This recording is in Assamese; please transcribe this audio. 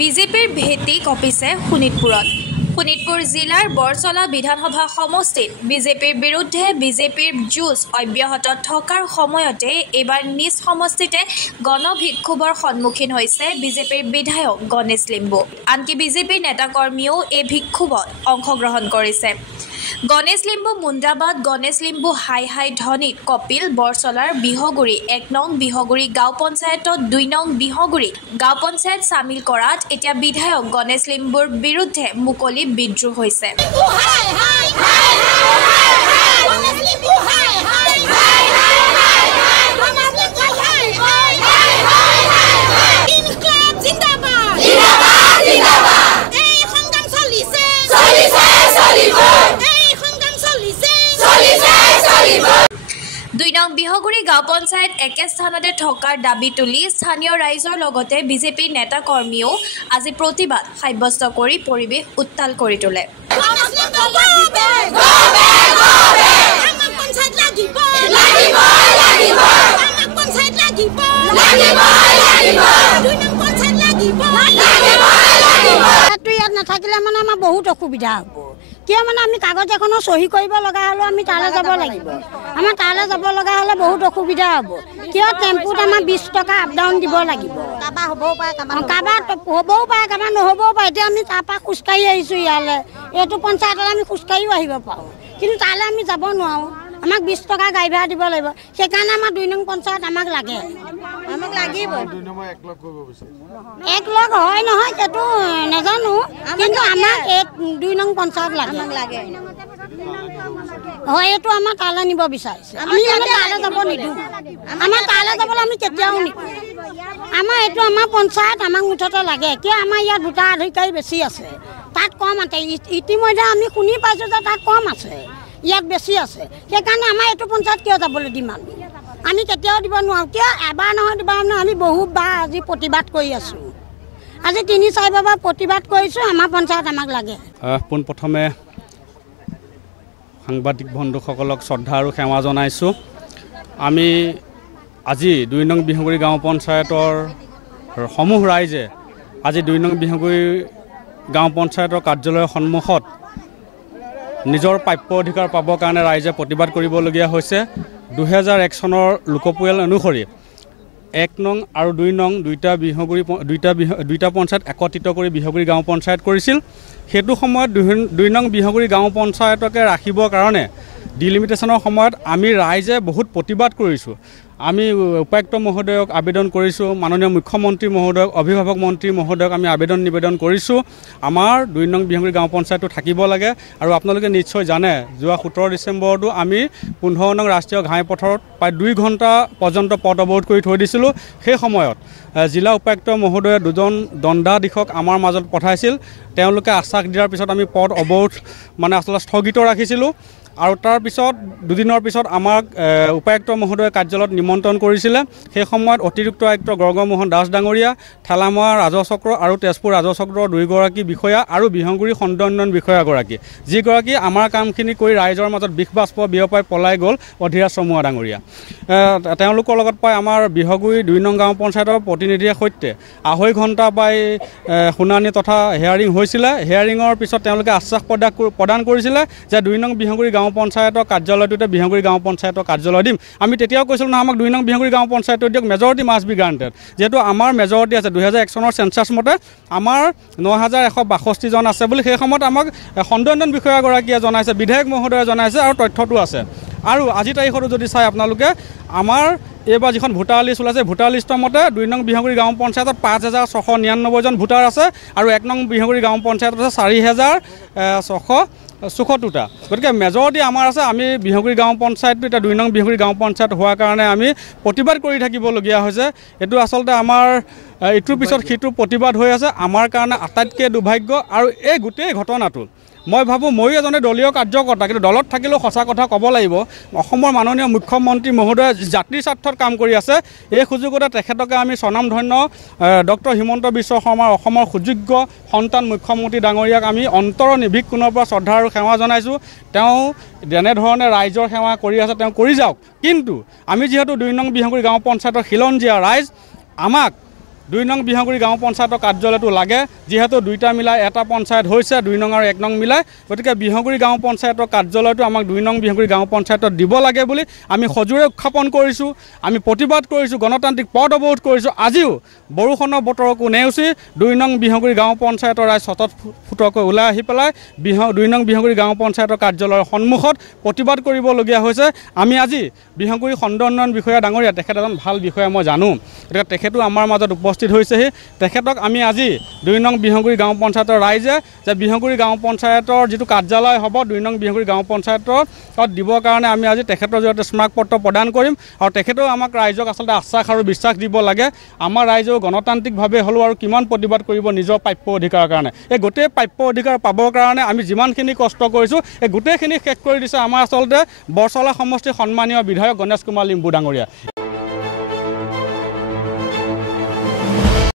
বিজেপিৰ ভেটি কঁপিছে শোণিতপুৰত। শোণিতপুৰ জিলাৰ বৰচলা বিধানসভা সমষ্টিত বিজেপিৰ বিৰুদ্ধে বিজেপিৰ যুঁজ অব্যাহত থকাৰ সময়তে এইবাৰ নিজ সমষ্টিতে গণবিক্ষোভৰ সন্মুখীন হৈছে বিজেপিৰ বিধায়ক গণেশ লিম্বু। আনকি বিজেপিৰ নেতাকৰ্মীয়েও এই বিক্ষোভত অংশগ্ৰহণ কৰিছে। গণেশ লিম্বু মুন্দাবাদ, গণেশ লিম্বু হাই হাই ধ্বনিত কপিল বৰচলাৰ বিহগুৰি ১ নং বিহগুৰি গাঁও পঞ্চায়তত ২ নং বিহগুৰি গাঁও পঞ্চায়ত চামিল কৰাত এতিয়া বিধায়ক গণেশ লিম্বুৰ বিৰুদ্ধে মুকলি বিদ্ৰোহ হৈছে। বিহগুৰি গাঁও পঞ্চায়ত একে স্থানতে থকাৰ দাবী তুলি স্থানীয় ৰাইজৰ লগতে বিজেপিৰ নেতা কৰ্মীয়েও আজি প্ৰতিবাদ সাব্যস্ত কৰি পৰিৱেশ উত্তাল কৰি তোলে। ইয়াত নাথাকিলে মানে আমাৰ বহুত অসুবিধা হ'ব। কিয় মানে আমি কাগজ এখনৰ চহী কৰিব লগা হ'লেও আমি তালৈ যাব লাগিব। আমাৰ তালৈ যাব লগা হ'লে বহুত অসুবিধা হ'ব। কিয় টেম্পুত আমাৰ 20 টকা আপ ডাউন দিব লাগিব। কাৰোবাৰ হ'বও পাৰে, কাৰোবাৰ নহ'বও পাৰে। এতিয়া আমি তাৰপৰা খোজকাঢ়ি আহিছোঁ ইয়ালৈ, এইটো পঞ্চায়তলৈ আমি খোজকাঢ়িও আহিব পাৰোঁ, কিন্তু তালৈ আমি যাব নোৱাৰোঁ। আমাক 20 টকা গাড়ী ভাড়া দিব লাগিব। সেইকাৰণে আমাৰ 2 নং পঞ্চায়ত আমাক লাগে, আমাক লাগিব। এক লগ হয় নহয় সেইটো নাজানো, কিন্তু আমাক 2 নং পঞ্চায়ত লাগে। হয়, এইটো আমাৰ তালৈ নিব বিচাৰিছে। আমি মানে তালৈ যাব নিদিওঁ। আমাৰ তালৈ যাবলৈ আমি কেতিয়াও নিদিওঁ। আমাৰ এইটো আমাৰ পঞ্চায়ত আমাক মুঠতে লাগে। কিয় আমাৰ ইয়াত দুটা অধিকাৰী বেছি আছে, তাত কম আছে। ইতিমধ্যে আমি শুনি পাইছোঁ যে তাত কম আছে, ইয়াত বেছি আছে। সেইকাৰণে আমাৰ এইটো পঞ্চায়ত কিয় যাবলৈ দিম আমি কেতিয়াও দিব নোৱাৰোঁ। কিয় এবাৰ নহয় দুবাৰ নহয়, আমি বহুতবাৰ আজি প্ৰতিবাদ কৰি আছোঁ। আজি ৩-৪ বাৰ প্ৰতিবাদ কৰিছোঁ। আমাৰ পঞ্চায়ত আমাক লাগে। পোনপ্ৰথমে সাংবাদিক বন্ধুসকলক শ্ৰদ্ধা আৰু সেৱা জনাইছোঁ। আমি আজি 2 নং বিহগুৰি গাঁও পঞ্চায়তৰ সমূহ ৰাইজে আজি 2 নং বিহগুৰি গাঁও পঞ্চায়তৰ কাৰ্যালয়ৰ সন্মুখত নিজৰ প্ৰাপ্য অধিকাৰ পাবৰ কাৰণে ৰাইজে প্ৰতিবাদ কৰিবলগীয়া হৈছে। 2001 চনৰ লোকপিয়ল অনুসৰি 1 নং আৰু 2 নং দুইটা পঞ্চায়ত একত্ৰিত কৰি বিহগুৰি গাঁও পঞ্চায়ত কৰিছিল। সেইটো সময়ত 2 নং বিহগুৰি গাঁও পঞ্চায়তকে ৰাখিবৰ কাৰণে ডিলিমিটেশ্যনৰ সময়ত আমি ৰাইজে বহুত প্ৰতিবাদ কৰিছোঁ। আমি উপায়ুক্ত মহোদয়ক আবেদন কৰিছোঁ, মাননীয় মুখ্যমন্ত্ৰী মহোদয়ক, অভিভাৱক মন্ত্ৰী মহোদয়ক আমি নিবেদন কৰিছোঁ। আমাৰ 2 নং বিহগুৰি গাঁও পঞ্চায়তটো থাকিব লাগে। আৰু আপোনালোকে নিশ্চয় জানে, যোৱা 17 ডিচেম্বৰতো আমি 15 নং ৰাষ্ট্ৰীয় ঘাইপথৰত প্ৰায় 2 ঘণ্টা পৰ্যন্ত পথ অৱৰোধ কৰি থৈ দিছিলোঁ। সেই সময়ত জিলা উপায়ুক্ত মহোদয়ে 2জন দণ্ডাধীশক আমাৰ মাজত পঠাইছিল। তেওঁলোকে আশ্বাস দিয়াৰ পিছত আমি পথ অৱৰোধ আচলতে স্থগিত ৰাখিছিলোঁ। আৰু তাৰপিছত 2 দিনৰ পিছত আমাক উপায়ুক্ত মহোদয়ে কাৰ্যালয়ত নিমন্ত্ৰণ কৰিছিলে। সেই সময়ত অতিৰিক্ত আয়ুক্ত গৰ্গমোহন দাস ডাঙৰীয়া, ঠেলামৰা ৰাজচক্ৰ আৰু তেজপুৰ ৰাজচক্ৰৰ 2 গৰাকী বিষয়া আৰু বিহগুৰি খণ্ড উন্নয়ন বিষয়াগৰাকী, যিগৰাকী আমাৰ কামখিনি কৰি ৰাইজৰ মাজত বিষবাষ্প বিয়পাই পলাই গ'ল, অধীৰাজ চমুৱা ডাঙৰীয়া। তেওঁলোকৰ লগত প্ৰায় আমাৰ বিহগুৰি 2 নং গাঁও পঞ্চায়তৰ প্ৰতিনিধিৰ সৈতে 2.5 ঘণ্টা প্ৰায় শুনানি তথা হেয়াৰিং হৈছিলে। হেয়াৰিঙৰ পিছত তেওঁলোকে আশ্বাস প্ৰদান কৰিছিলে যে 2 নং বিহগুৰি গাঁও পঞ্চায়তৰ কাৰ্যালয়টোতে বিহগুৰি গাঁও পঞ্চায়তৰ কাৰ্যালয় দিম। আমি তেতিয়াও কৈছিলোঁ নহয়, আমাক 2 নং বিহগুৰি গাঁও পঞ্চায়তত দিয়ক, মেজৰিটি মাষ্ট বি গ্ৰাণ্টেড। যিহেতু আমাৰ মেজৰিটি আছে, 2001 চনৰ চেঞ্চাছ মতে আমাৰ 9162 জন আছে বুলি সেই সময়ত আমাক খণ্ড উন্নয়ন বিষয়াগৰাকীয়ে জনাইছে, বিধায়ক মহোদয়ে জনাইছে, আৰু তথ্যটো আছে। আৰু আজি তাৰিখতো যদি চাই আপোনালোকে, আমাৰ এইবাৰ যিখন ভোটাৰ লিষ্ট ওলাইছে, ভোটাৰ লিষ্টৰ মতে 2 নং বিহগুৰি গাঁও পঞ্চায়তত 5699 জন ভোটাৰ আছে, আৰু 1 নং বিহগুৰি গাঁও পঞ্চায়তত আছে 4674টা। গতিকে মেজৰিটি আমাৰ আছে। আমি বিহগুৰি গাঁও পঞ্চায়তটো এতিয়া 2 নং বিহগুৰি গাঁও পঞ্চায়ত হোৱাৰ কাৰণে আমি প্ৰতিবাদ কৰি থাকিবলগীয়া হৈছে। এইটো আচলতে আমাৰ ইটোৰ পিছত সিটো প্ৰতিবাদ হৈ আছে। আমাৰ কাৰণে আটাইতকৈ দুৰ্ভাগ্য। আৰু এই গোটেই ঘটনাটো মই ভাবোঁ, ময়ো এজনে দলীয় কাৰ্যকৰ্তা, কিন্তু দলত থাকিলেও সঁচা কথা ক'ব লাগিব। অসমৰ মাননীয় মুখ্যমন্ত্ৰী মহোদয়ে জাতিৰ স্বাৰ্থত কাম কৰি আছে। এই সুযোগতে তেখেতকে আমি স্বনামধন্য ডক্টৰ হিমন্ত বিশ্ব শৰ্মাৰ অসমৰ সুযোগ্য সন্তান মুখ্যমন্ত্ৰী ডাঙৰীয়াক আমি অন্তৰৰ নিৰ্ভীক কোণৰ পৰা শ্ৰদ্ধা আৰু সেৱা জনাইছোঁ। তেওঁ যেনেধৰণে ৰাইজৰ সেৱা কৰি আছে তেওঁ কৰি যাওক। কিন্তু আমি যিহেতু 2 নং বিহগুৰি গাঁও পঞ্চায়তৰ খিলঞ্জীয়া ৰাইজ, আমাক 2 নং বিহগুৰি গাঁও পঞ্চায়তৰ কাৰ্যালয়টো লাগে যিহেতু দুইটা মিলাই এটা পঞ্চায়ত হৈছে 2 নং আৰু 1 নং মিলাই গতিকে বিহগুৰি গাঁও পঞ্চায়তৰ কাৰ্যালয়টো আমাক 2 নং বিহগুৰি গাঁও পঞ্চায়তত দিব লাগে বুলি আমি সজোৰে উত্থাপন কৰিছোঁ আমি প্ৰতিবাদ কৰিছোঁ গণতান্ত্ৰিক পথ অৱৰোধ কৰিছোঁ আজিও বৰষুণৰ বতৰকো নেওচি 2 নং বিহগুৰি গাঁও পঞ্চায়তৰ ৰাইজ স্বতঃস্ফূৰ্তকৈ ওলাই আহি পেলাই 2 নং বিহগুৰি গাঁও পঞ্চায়তৰ কাৰ্যালয়ৰ সন্মুখত প্ৰতিবাদ কৰিবলগীয়া হৈছে আমি আজি বিহগুৰি খণ্ড উন্নয়ন বিষয়া ডাঙৰীয়া তেখেত এজন ভাল বিষয়া মই জানো গতিকে তেখেতো আমাৰ মাজত উপস্থিত হৈছেহি তেখেতক আমি আজি 2 নং বিহগুৰি গাঁও পঞ্চায়তৰ ৰাইজে যে বিহগুৰি গাঁও পঞ্চায়তৰ যিটো কাৰ্যালয় হ'ব 2 নং বিহগুৰি গাঁও পঞ্চায়তত দিবৰ কাৰণে আমি আজি তেখেতৰ জৰিয়তে স্মাৰকপত্ৰ প্ৰদান কৰিম আৰু তেখেতেও আমাক ৰাইজক আচলতে আশ্বাস আৰু বিশ্বাস দিব লাগে আমাৰ ৰাইজেও গণতান্ত্ৰিকভাৱে হ'লেও আৰু কিমান প্ৰতিবাদ কৰিব নিজৰ প্ৰাপ্য অধিকাৰৰ কাৰণে এই গোটেই প্ৰাপ্য অধিকাৰ পাবৰ কাৰণে আমি যিমানখিনি কষ্ট কৰিছোঁ এই গোটেইখিনি শেষ কৰি দিছে আমাৰ আচলতে বৰচলা সমষ্টিৰ সন্মানীয় বিধায়ক গণেশ কুমাৰ লিম্বু ডাঙৰীয়া